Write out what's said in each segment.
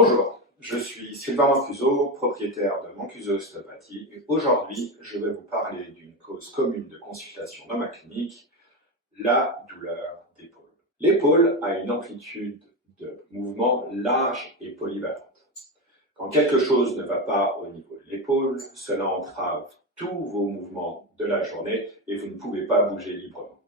Bonjour, je suis Sylvain Mancuso, propriétaire de Mancuso Ostéopathie et aujourd'hui je vais vous parler d'une cause commune de consultation dans ma clinique, la douleur d'épaule. L'épaule a une amplitude de mouvement large et polyvalente. Quand quelque chose ne va pas au niveau de l'épaule, cela entrave tous vos mouvements de la journée et vous ne pouvez pas bouger librement.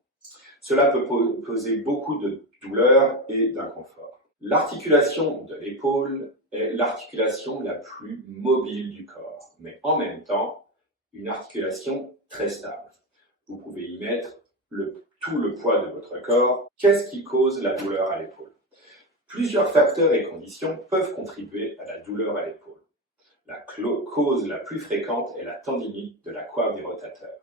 Cela peut poser beaucoup de douleur et d'inconfort. L'articulation de l'épaule est l'articulation la plus mobile du corps, mais en même temps, une articulation très stable. Vous pouvez y mettre tout le poids de votre corps. Qu'est-ce qui cause la douleur à l'épaule? Plusieurs facteurs et conditions peuvent contribuer à la douleur à l'épaule. La cause la plus fréquente est la tendinite de la coiffe des rotateurs.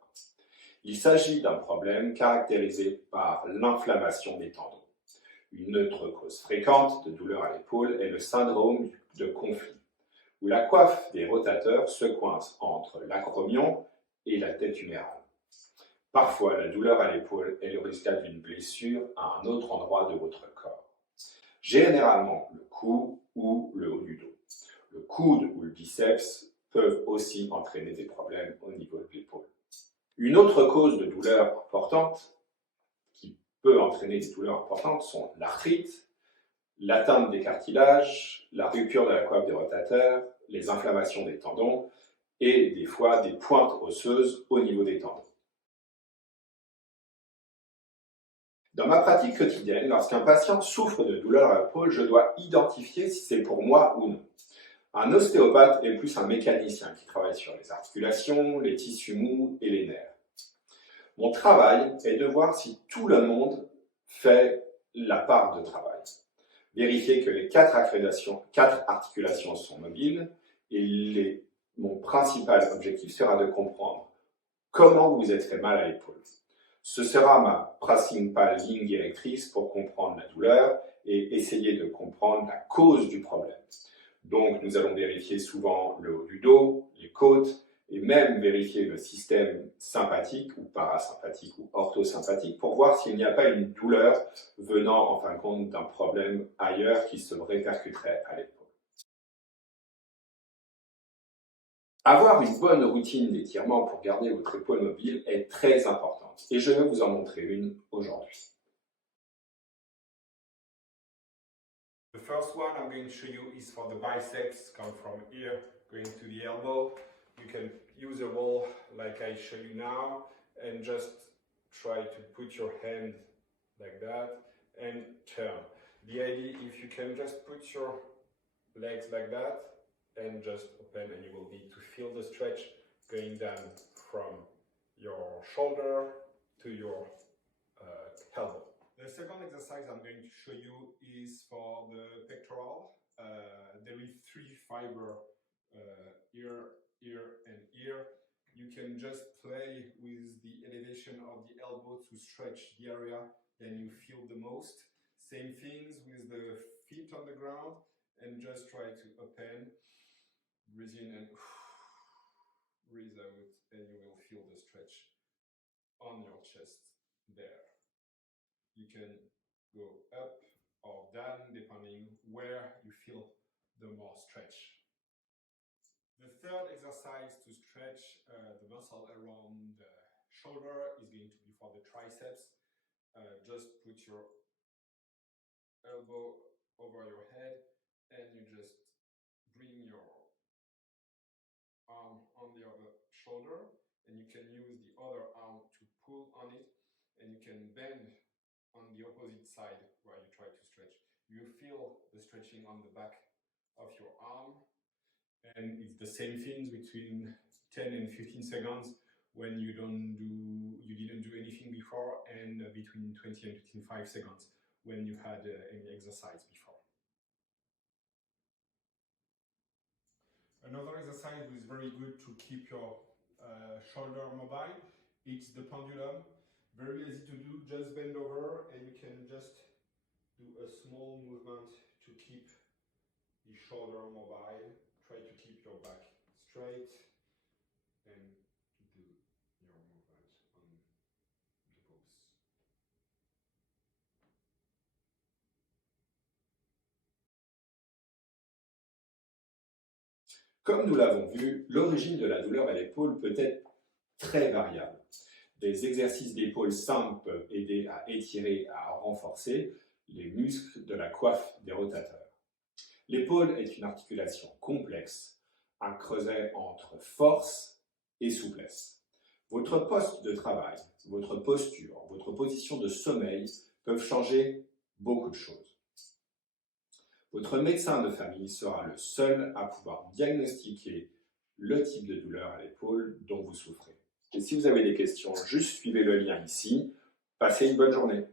Il s'agit d'un problème caractérisé par l'inflammation des tendons. Une autre cause fréquente de douleur à l'épaule est le syndrome de conflit, où la coiffe des rotateurs se coince entre l'acromion et la tête humérale. Parfois, la douleur à l'épaule est le résultat d'une blessure à un autre endroit de votre corps. Généralement, le cou ou le haut du dos. Le coude ou le biceps peuvent aussi entraîner des problèmes au niveau de l'épaule. Une autre cause de douleur importante, qui peut entraîner des douleurs importantes, sont l'arthrite, l'atteinte des cartilages, la rupture de la coiffe des rotateurs, les inflammations des tendons et des fois des pointes osseuses au niveau des tendons. Dans ma pratique quotidienne, lorsqu'un patient souffre de douleur à l'épaule, je dois identifier si c'est pour moi ou non. Un ostéopathe est plus un mécanicien qui travaille sur les articulations, les tissus mous et les nerfs. Mon travail est de voir si tout le monde fait la part de travail. Vérifier que les quatre articulations sont mobiles et mon principal objectif sera de comprendre comment vous êtes fait mal à l'épaule. Ce sera ma principale ligne directrice pour comprendre la douleur et essayer de comprendre la cause du problème. Donc, nous allons vérifier souvent le haut du dos, les côtes, et même vérifier le système sympathique ou parasympathique ou orthosympathique pour voir s'il n'y a pas une douleur venant en fin de compte d'un problème ailleurs qui se répercuterait à l'épaule. Avoir une bonne routine d'étirement pour garder votre épaule mobile est très importante et je vais vous en montrer une aujourd'hui. The first one I'm going to show you is for the biceps, come from here, going to the elbow. You can use a ball like I show you now and just try to put your hand like that and turn. The idea, if you can just put your legs like that and just open, and you will need to feel the stretch going down from your shoulder to your elbow. The second exercise I'm going to show you is for the pectoral. There is three fiber here, here, and here. You can just play with the elevation of the elbow to stretch the area that you feel the most. Same things with the feet on the ground, and just try to open, breathe in and breathe out, and you will feel the stretch on your chest there. You can go up or down depending where you feel the more stretch. The third exercise to stretch the muscle around the shoulder is going to be for the triceps. Just put your elbow over your head and you just bring your arm on the other shoulder, and you can use the other arm to pull on it, and you can bend on the opposite side where you try to stretch. You feel the stretching on the back of your arm, and it's the same thing between 10 and 15 seconds when you didn't do anything before, and between 20 and 25 seconds when you had any exercise before. Another exercise is very good to keep your shoulder mobile. It's the pendulum. Very easy to do, just bend over and you can just do a small movement to keep the shoulder mobile. Try to keep your back straight and Comme nous l'avons vu, l'origine de la douleur à l'épaule peut être très variable. Des exercices d'épaule simples peuvent aider à étirer et à renforcer les muscles de la coiffe des rotateurs. L'épaule est une articulation complexe, un creuset entre force et souplesse. Votre poste de travail, votre posture, votre position de sommeil peuvent changer beaucoup de choses. Votre médecin de famille sera le seul à pouvoir diagnostiquer le type de douleur à l'épaule dont vous souffrez. Et si vous avez des questions, juste suivez le lien ici. Passez une bonne journée.